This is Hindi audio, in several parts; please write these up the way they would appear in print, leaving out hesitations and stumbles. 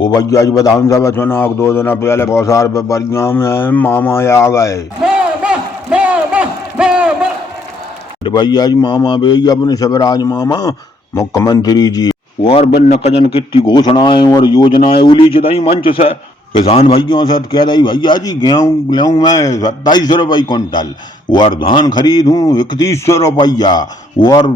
वो भैया जी विधानसभा चुनाव 2 दिन पहले बौसार पिपरिया में मामा आ गए। भैया जी मामा बेगी अपने शिवराज मामा मुख्यमंत्री जी और बन कजन कितनी घोषणाएं और योजनाएं उली चिदाई मंच से किसान भाइयों से कह रही भैया जी गेहूं लेऊं मैं 2700 रुपये क्विंटल और धान खरीदूं 3100 रुपया और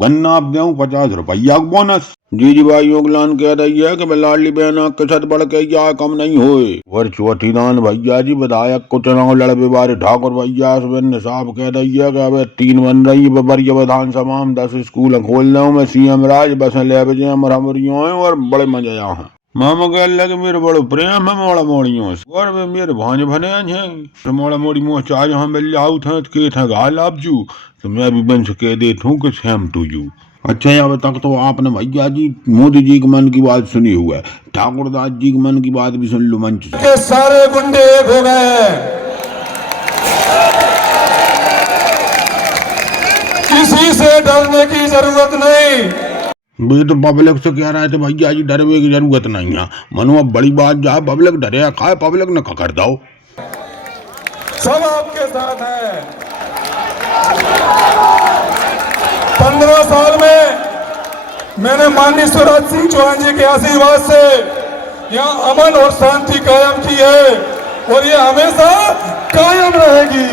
गन्ना देऊं 50 रुपया बोनस। जी भाइयों गलान कह रही है कि लाडली बहना के छत बढ़ के या कम नहीं होए। और चौथी दान भैया जी विधायक को चुनाव लड़े बारे ठाकुर भैया साहब कह रही है कि अब 3 बन रही पिपरिया विधानसभा में 10 स्कूल खोल रहा हूँ मैं सीएम राज बस ले बजे मरमरियों और बड़े मजे यहाँ मामा कह लगे मेरे बड़ो प्रेम है मोड़ा मोड़ियों से और वे मेरे भांज भने हैं मोड़ा मोड़ी मुँह चाह जहाँ मिल जाऊ था के था गाल आपजू तो मैं भी बन सके देता हूँ कि सेम टू यू। अच्छा अब तक तो आपने भैया जी मोदी जी के मन की बात सुनी हुआ है, ठाकुरदास जी के मन की बात भी सुन लो मंच के सारे गुंडे एक हो गए, किसी से डरने की जरूरत नहीं। वे तो पब्लिक से कह रहे थे भैया जी डरने की जरूरत नहीं है मनु अब बड़ी बात जाए पब्लिक डरे खाए पब्लिक न कर दो सब आपके साथ है। 15 साल में मैंने माननीय शिवराज सिंह चौहान जी के आशीर्वाद से यहाँ अमन और शांति कायम की है और ये हमेशा कायम रहेगी।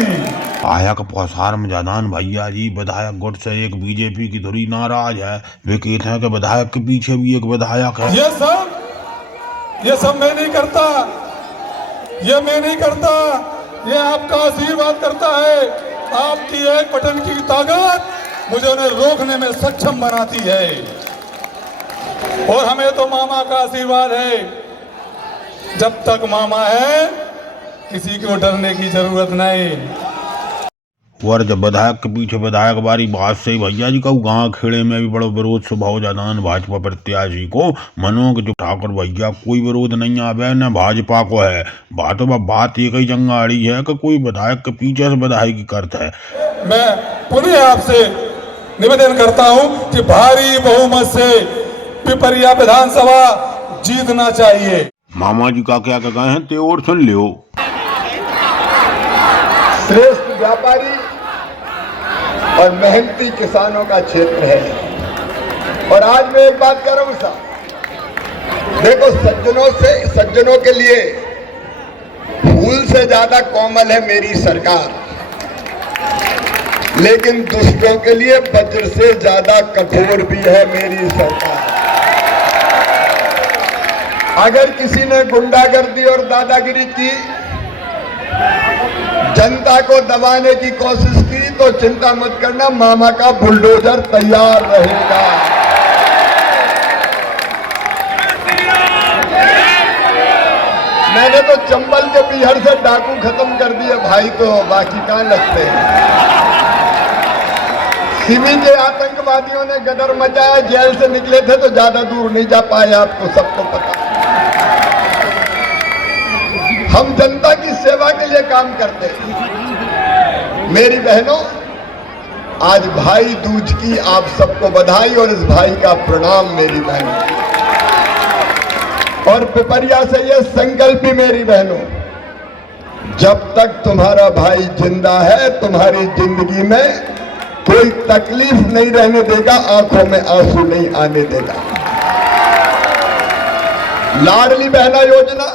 आया का पौसार में जादान भैया जी विधायक गुट से एक बीजेपी की धुरी नाराज है। वे कहते हैं कि विधायक के पीछे भी एक विधायक है। ये सब मैं नहीं करता, ये आपका आशीर्वाद करता है। आपकी एक बटन की ताकत मुझे उन्हें रोकने में सक्षम बनाती है और हमें तो मामा का आशीर्वाद है। जब तक मामा है किसी को डरने की जरूरत नहीं। और जब विधायक के पीछे विधायक बारी बात से भैया जी का गांव खेड़े में भी बड़ो विरोध स्वभाव जादान भाजपा प्रत्याशी को मनो के जो ठाकुर भैया कोई विरोध नहीं आवे न भाजपा को है। बात एक ही जंगाड़ी है कि कोई विधायक के पीछे से विधायकी करता है। मैं पुनः आपसे निवेदन करता हूं कि भारी बहुमत से पिपरिया विधानसभा जीतना चाहिए। मामा जी का क्या कहे हैं ते और सुन लियो। श्रेष्ठ व्यापारी और मेहनती किसानों का क्षेत्र है। और आज मैं एक बात कह रहा हूं साहब, देखो सज्जनों के लिए फूल से ज्यादा कोमल है मेरी सरकार, लेकिन दुष्टों के लिए वज्र से ज्यादा कठोर भी है मेरी सरकार। अगर किसी ने गुंडागर्दी और दादागिरी की, जनता को दबाने की कोशिश की तो चिंता मत करना, मामा का बुलडोजर तैयार रहेगा। मैंने तो चंबल के बिहार से डाकू खत्म कर दिए भाई, तो बाकी कहां लगते हैं। सिमी के आतंकवादियों ने गदर मचाया, जेल से निकले थे तो ज्यादा दूर नहीं जा पाए, आपको सबको पता। हम जनता की सेवा के लिए काम करते हैं। मेरी बहनों, आज भाई दूज की आप सबको बधाई और इस भाई का प्रणाम मेरी बहनों। और पिपरिया से ये संकल्प भी मेरी बहनों, जब तक तुम्हारा भाई जिंदा है तुम्हारी जिंदगी में कोई तकलीफ नहीं रहने देगा, आंखों में आंसू नहीं आने देगा। लाडली बहना योजना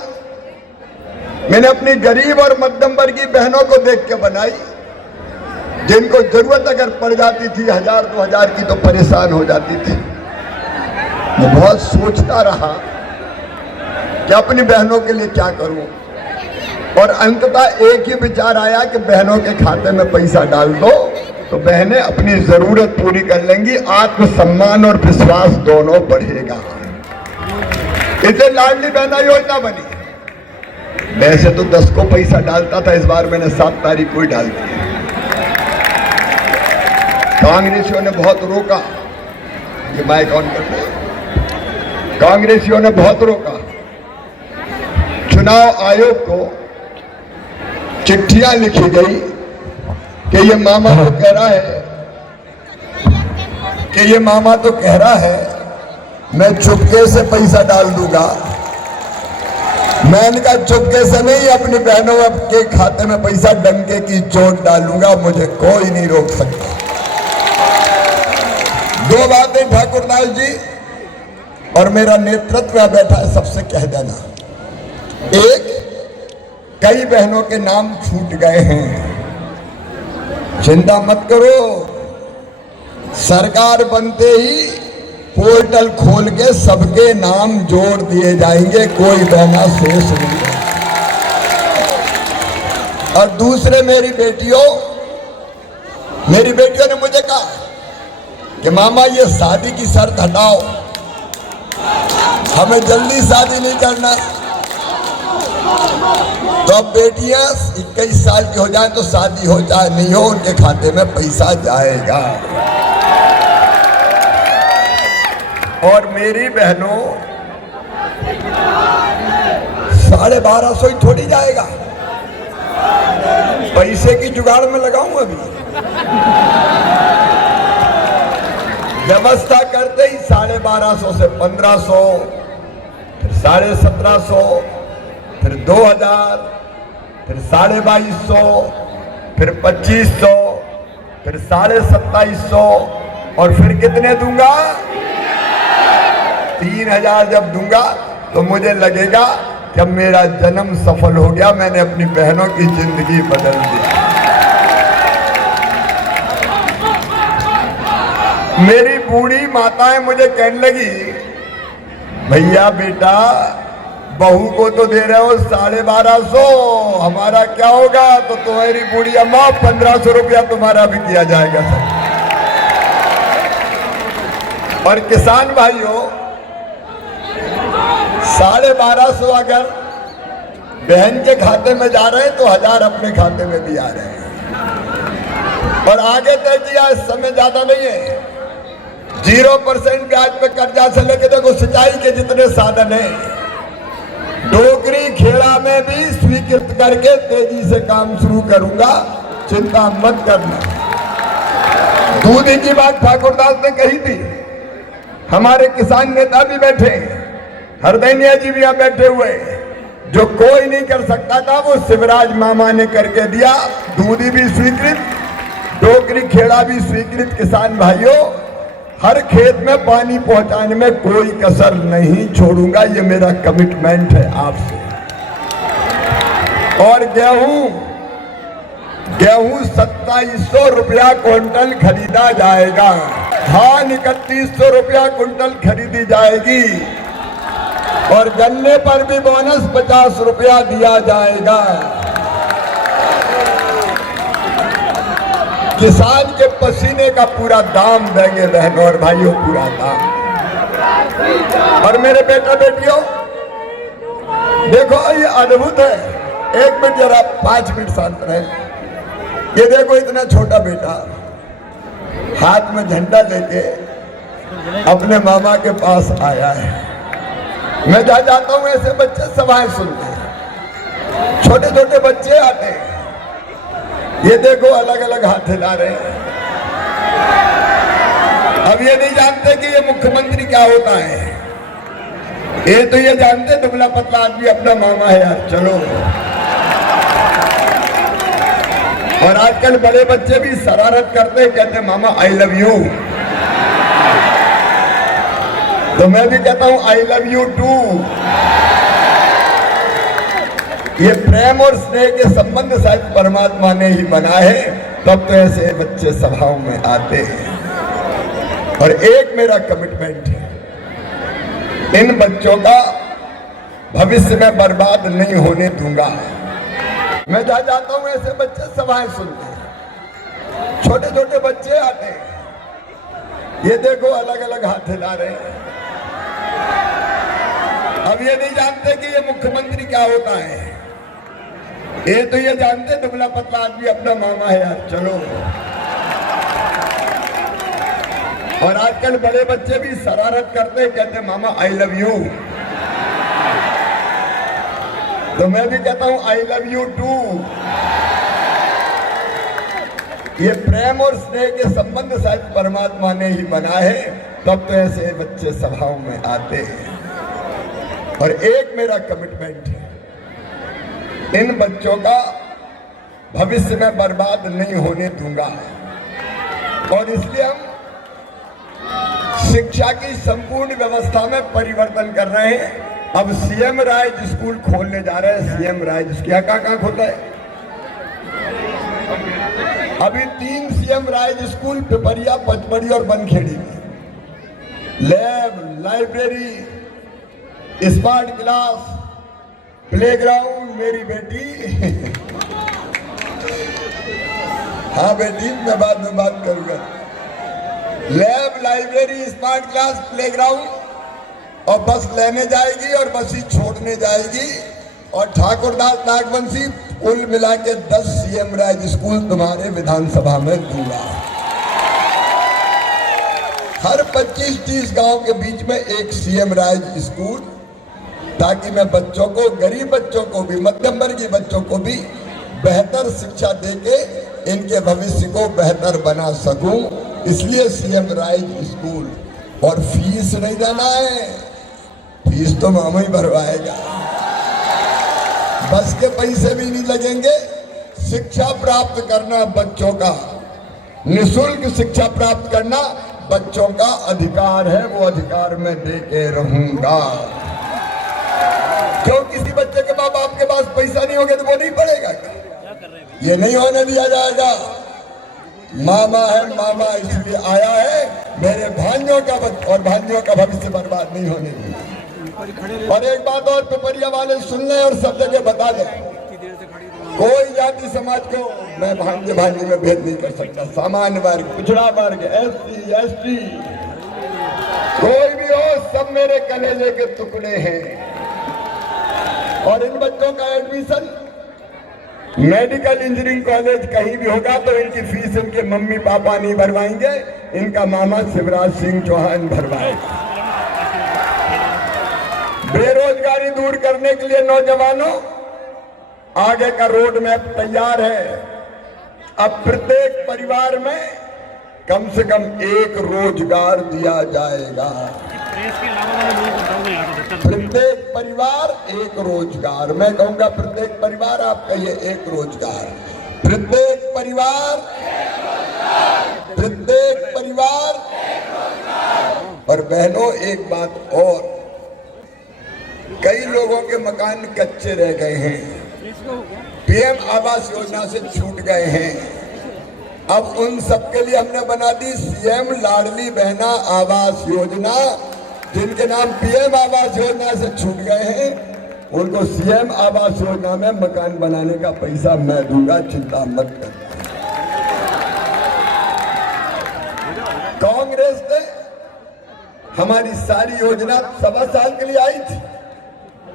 मैंने अपनी गरीब और मध्यम वर्गीय बहनों को देख के बनाई, जिनको जरूरत अगर पड़ जाती थी 1000-2000 की तो परेशान हो जाती थी। मैं बहुत सोचता रहा कि अपनी बहनों के लिए क्या करूं, और अंततः एक ही विचार आया कि बहनों के खाते में पैसा डाल दो तो बहनें अपनी जरूरत पूरी कर लेंगी, आत्मसम्मान और विश्वास दोनों बढ़ेगा। इसे लाडली बहना योजना बनी। वैसे तो 10 को पैसा डालता था, इस बार मैंने 7 तारीख को ही डाल दिया। कांग्रेसियों ने बहुत रोका, ये माइक ऑन करते हैं। कांग्रेसियों ने बहुत रोका। चुनाव आयोग को चिट्ठियां लिखी गई कि ये मामा तो कह रहा है मैं चुपके से पैसा डाल दूंगा, मैंने कहा चुपके से नहीं, अपनी बहनों के खाते में पैसा डंके की चोट डालूंगा, मुझे कोई नहीं रोक सकता। दो बातें ठाकुरदास जी और मेरा नेतृत्व में बैठा है सबसे कह देना। एक, कई बहनों के नाम छूट गए हैं, चिंता मत करो, सरकार बनते ही पोर्टल खोल के सबके नाम जोड़ दिए जाएंगे, कोई बहना शेष नहीं है। और दूसरे, मेरी बेटियों ने मुझे कहा कि मामा ये शादी की शर्त हटाओ, हमें जल्दी शादी नहीं करना। तो अब बेटियां 21 साल की हो जाए तो शादी हो चाहे नहीं हो, उनके खाते में पैसा जाएगा। और मेरी बहनों 1250 ही थोड़ी जाएगा, पैसे की जुगाड़ में लगाऊं अभी। व्यवस्था करते ही 1250 से 1500, फिर 1750, फिर 2000, फिर 2250, फिर 2500, फिर 2750 और फिर कितने दूंगा? 3000 जब दूंगा तो मुझे लगेगा कि अब मेरा जन्म सफल हो गया, मैंने अपनी बहनों की जिंदगी बदल दी। मेरी बूढ़ी माताएं मुझे कहने लगी, भैया बेटा बहू को तो दे रहे हो 1250, हमारा क्या होगा? तो तुम्हारी बूढ़ी अम्मा 1500 रुपया तुम्हारा भी दिया जाएगा सर। और किसान भाइयों 1250 अगर बहन के खाते में जा रहे हैं तो 1000 अपने खाते में भी आ रहे हैं। और आगे तय किया, इस समय ज्यादा नहीं है, 0% ब्याज पे कर्जा से लेके देखो सिंचाई के जितने साधन हैं, डोगरी खेड़ा में भी स्वीकृत करके तेजी से काम शुरू करूंगा, चिंता मत करना। दूधी की बात ठाकुरदास ने कही थी, हमारे किसान नेता भी बैठे, हरदैनिया जी भी यहाँ बैठे हुए, जो कोई नहीं कर सकता था वो शिवराज मामा ने करके दिया। दूधी भी स्वीकृत, डोगरी खेड़ा भी स्वीकृत। किसान भाइयों हर खेत में पानी पहुंचाने में कोई कसर नहीं छोड़ूंगा, ये मेरा कमिटमेंट है आपसे। और गेहूं 2700 रुपया क्विंटल खरीदा जाएगा, धान 3100 रुपया क्विंटल खरीदी जाएगी, और गन्ने पर भी बोनस 50 रुपया दिया जाएगा। किसान के पसीने का पूरा दाम देंगे बहनों और भाइयों, पूरा दाम। और मेरे बेटा बेटियों देखो ये अद्भुत है, 1 मिनट जरा 5 मिनट शांत रहे। ये देखो इतना छोटा बेटा हाथ में झंडा लेके अपने मामा के पास आया है। मैं जहाँ जाता हूँ ऐसे बच्चे सवाल सुनते हैं, छोटे छोटे बच्चे आते हैं, ये देखो अलग अलग हाथ हिला रहे हैं। अब ये नहीं जानते कि ये मुख्यमंत्री क्या होता है, ये तो ये जानते दुबला पतला आदमी अपना मामा है यार, चलो। और आजकल बड़े बच्चे भी शरारत करते हैं, कहते मामा आई लव यू, तो मैं भी कहता हूं आई लव यू टू। ये प्रेम और स्नेह के संबंध शायद परमात्मा ने ही बनाए हैं, तब तो ऐसे बच्चे सभाओं में आते हैं। और एक मेरा कमिटमेंट है, इन बच्चों का भविष्य में बर्बाद नहीं होने दूंगा। मैं जहाँ जाता हूँ ऐसे बच्चे सवाल सुनते हैं, छोटे छोटे बच्चे आते हैं, ये देखो अलग अलग हाथ हिला रहे हैं। अब ये नहीं जानते कि ये मुख्यमंत्री क्या होता है, ये तो ये जानते दुबला पतला आदमी अपना मामा है यार, चलो। और आजकल बड़े बच्चे भी शरारत करते हैं, कहते मामा आई लव यू, तो मैं भी कहता हूं आई लव यू टू। ये प्रेम और स्नेह के संबंध शायद परमात्मा ने ही बनाए हैं, तब तो ऐसे बच्चे सभाओं में आते हैं। और एक मेरा कमिटमेंट है, इन बच्चों का भविष्य में बर्बाद नहीं होने दूंगा। और इसलिए हम शिक्षा की संपूर्ण व्यवस्था में परिवर्तन कर रहे हैं। अब सीएम राइज स्कूल खोलने जा रहे हैं। सीएम राइज कहाँ खोलता है? अभी 3 CM rise school Pipariya, Pachmarhi और बनखेड़ी में lab, library, smart class, playground. मेरी बेटी हाँ बेटी, मैं बाद में बात करूंगा। Lab, library, smart class, playground, और बस लेने जाएगी और बस ही छोड़ने जाएगी। और ठाकुरदास नागवंशी कुल मिला के 10 सीएम राइज स्कूल तुम्हारे विधानसभा में दूंगा। हर 25-30 गांव के बीच में एक सीएम राइज स्कूल, ताकि मैं बच्चों को, गरीब बच्चों को भी, मध्यम वर्गीय बच्चों को भी बेहतर शिक्षा देके इनके भविष्य को बेहतर बना सकूं। इसलिए सीएम राइज स्कूल। और फीस नहीं देना है, फीस तो मामा ही भरवाएगा, बस के पैसे भी नहीं लगेंगे। शिक्षा प्राप्त करना बच्चों का, निःशुल्क शिक्षा प्राप्त करना बच्चों का अधिकार है। वो अधिकार मैं दे के रहूंगा। क्यों? किसी बच्चे के माँ बाप के पास पैसा नहीं होगा तो वो नहीं पढ़ेगा क्या? ये नहीं होने दिया जाएगा। मामा है, मामा इसलिए आया है मेरे भाइयों का और भाइयों का भविष्य बर्बाद नहीं होने दिया। और एक बात और पिपरिया वाले सुन लें और सब जगह बता दें, कोई जाति समाज को मैं भांजे में भेद नहीं कर सकता। सामान्य वर्ग, पिछड़ा वर्ग, SC, ST, कोई भी हो, सब मेरे कलेजे के टुकड़े हैं। और इन बच्चों का एडमिशन मेडिकल इंजीनियरिंग कॉलेज कहीं भी होगा तो इनकी फीस इनके मम्मी पापा नहीं भरवाएंगे, इनका मामा शिवराज सिंह चौहान भरवाएगा। बेरोजगारी दूर करने के लिए नौजवानों, आगे का रोड मैप तैयार है। अब प्रत्येक परिवार में कम से कम एक रोजगार दिया जाएगा। प्रत्येक परिवार एक रोजगार, मैं कहूंगा प्रत्येक परिवार, आप कहिए एक रोजगार। प्रत्येक परिवार, प्रत्येक परिवार। और बहनों एक बात और, कई लोगों के मकान कच्चे रह गए हैं, पीएम आवास योजना से छूट गए हैं। अब उन सबके लिए हमने बना दी सीएम लाडली बहना आवास योजना। जिनके नाम पीएम आवास योजना से छूट गए हैं, उनको सीएम आवास योजना में मकान बनाने का पैसा मैं दूंगा, चिंता मत कर। कांग्रेस ने हमारी सारी योजना 1.25 साल के लिए आई थी,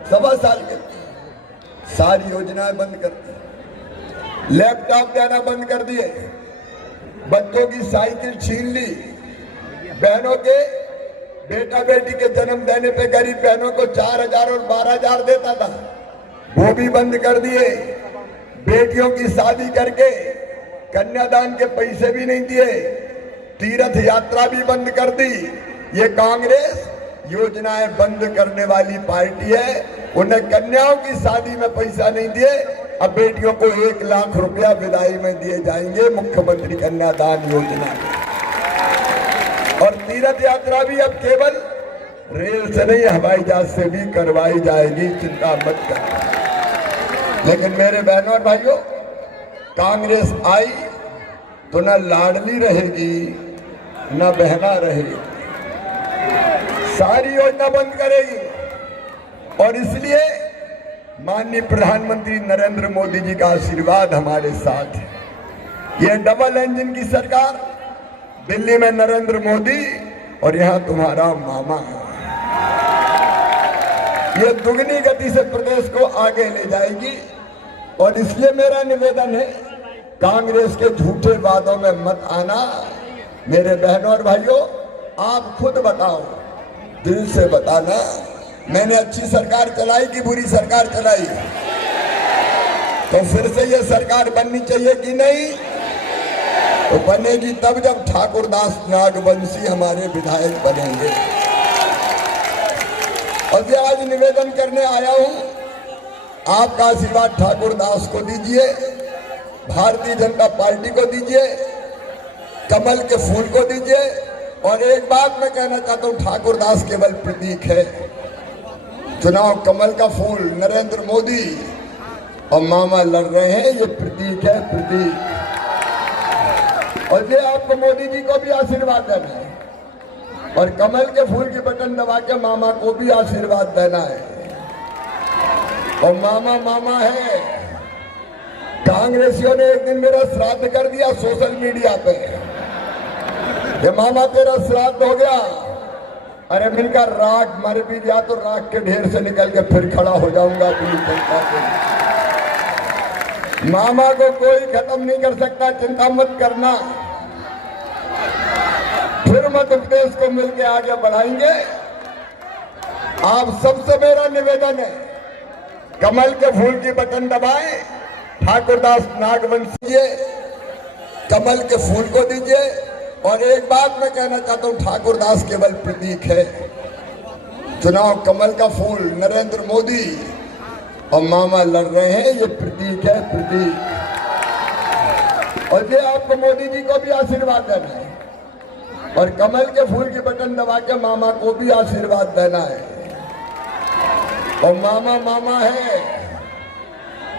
1.25 साल के लिए सारी योजनाएं बंद कर दी। लैपटॉप देना बंद कर दिए, बच्चों की साइकिल छीन ली, बहनों के बेटा बेटी के जन्म देने पे गरीब बहनों को 4,000 और 12,000 देता था, वो भी बंद कर दिए। बेटियों की शादी करके कन्यादान के पैसे भी नहीं दिए, तीर्थ यात्रा भी बंद कर दी। ये कांग्रेस योजनाएं बंद करने वाली पार्टी है। उन्हें कन्याओं की शादी में पैसा नहीं दिए, अब बेटियों को 1 लाख रुपया विदाई में दिए जाएंगे मुख्यमंत्री कन्यादान योजना। और तीर्थ यात्रा भी अब केवल रेल से नहीं, हवाई जहाज से भी करवाई जाएगी, चिंता मत कर। लेकिन मेरे बहनों और भाइयों, कांग्रेस आई तो न लाडली रहेगी न बहना रहेगी, सारी योजना बंद करेगी। और इसलिए माननीय प्रधानमंत्री नरेंद्र मोदी जी का आशीर्वाद हमारे साथ है। ये डबल इंजन की सरकार, दिल्ली में नरेंद्र मोदी और यहां तुम्हारा मामा, ये दुगनी गति से प्रदेश को आगे ले जाएगी। और इसलिए मेरा निवेदन है, कांग्रेस के झूठे वादों में मत आना। मेरे बहनों और भाइयों, आप खुद बताओ, दिल से बताना, मैंने अच्छी सरकार चलाई कि बुरी सरकार चलाई? तो फिर से ये सरकार बननी चाहिए कि नहीं? तो बनेगी तब जब ठाकुरदास नागवंशी हमारे विधायक बनेंगे। और मैं आज निवेदन करने आया हूं आपका आशीर्वाद ठाकुर दास को दीजिए, भारतीय जनता पार्टी को दीजिए, कमल के फूल को दीजिए। और एक बात मैं कहना चाहता हूं, ठाकुर दास केवल प्रतीक है। चुनाव कमल का फूल नरेंद्र मोदी और मामा लड़ रहे हैं, ये प्रतीक है, प्रतीक। और ये आपको मोदी जी को भी आशीर्वाद देना है और कमल के फूल की बटन दबा के मामा को भी आशीर्वाद देना है। और मामा मामा है। कांग्रेसियों ने एक दिन मेरा श्राद्ध कर दिया सोशल मीडिया पे, ये मामा तेरा श्राद्ध हो गया। अरे मिलकर राख मर भी गया तो राख के ढेर से निकल के फिर खड़ा हो जाऊंगा अपनी जनता पे। मामा को कोई खत्म नहीं कर सकता, चिंता मत करना। फिर मध्य प्रदेश को मिलकर आगे बढ़ाएंगे। आप सबसे मेरा निवेदन है, कमल के फूल की बटन दबाएं, ठाकुरदास नागवंशी कमल के फूल को दीजिए। और एक बात मैं कहना चाहता हूं, ठाकुरदास केवल प्रतीक है। चुनाव कमल का फूल नरेंद्र मोदी और मामा लड़ रहे हैं, ये प्रतीक है, प्रतीक। और ये आपको मोदी जी को भी आशीर्वाद देना है और कमल के फूल की बटन दबा के मामा को भी आशीर्वाद देना है। और मामा मामा है।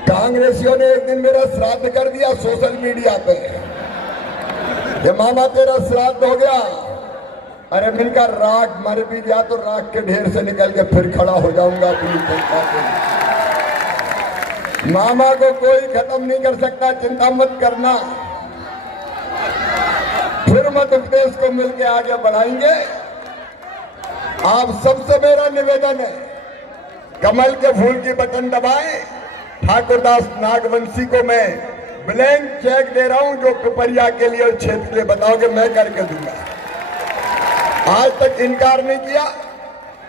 कांग्रेसियों ने एक दिन मेरा श्राद्ध कर दिया सोशल मीडिया पे, ये मामा तेरा श्राद्ध हो गया। अरे मिलकर राख मर भी गया तो राख के ढेर से निकल के फिर खड़ा हो जाऊंगा अपनी जनता पे। मामा को कोई खत्म नहीं कर सकता, चिंता मत करना। फिर मध्य प्रदेश को मिलकर आगे बढ़ाएंगे। आप सबसे मेरा निवेदन है, कमल के फूल की बटन दबाएं। ठाकुरदास नागवंशी को मैं ब्लैंक चेक दे रहा हूं, जो पिपरिया के लिए और क्षेत्र के लिए बताओगे मैं करके दूंगा। आज तक इनकार नहीं किया,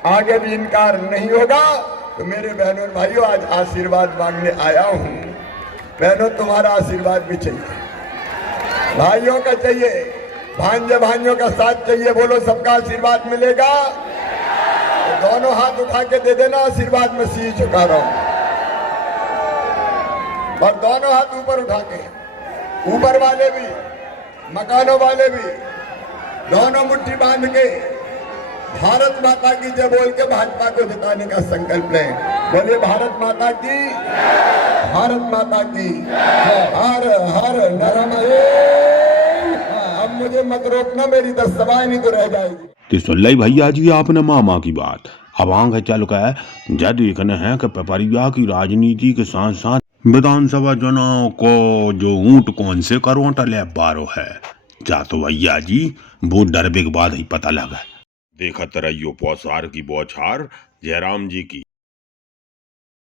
आगे भी इनकार नहीं होगा। तो मेरे बहनों और भाइयों, आज आशीर्वाद मांगने आया हूं। बहनों, तुम्हारा आशीर्वाद भी चाहिए, भाइयों का चाहिए, भांजे भाइयों का साथ चाहिए। बोलो, सबका आशीर्वाद मिलेगा। तो दोनों हाथ उठा के दे देना आशीर्वाद में, शीश झुका रहा हूं। और दोनों हाथ ऊपर उठा के, ऊपर वाले भी, मकानों वाले भी, दोनों मुट्ठी बांध के भारत माता की जय बोल के भाजपा को जिताने का संकल्प लें। बोलिए भारत माता की, भारत माता की। हर हर नरमये। अब मुझे मत रोकना, मेरी 10 सभाएं नहीं तो रह जाएगी। तो सुन ली भैया जी आपने मामा की बात। अब आंख चल का जब देखने हैं कि पिपरिया की राजनीति के साथ साथ विधानसभा चुनाव को जो ऊंट कौन से करो टले बारो है। जा तो भैया जी वो डरबे के बाद ही पता लगा। देखत रहियो पौसार की बौछार जयराम जी की।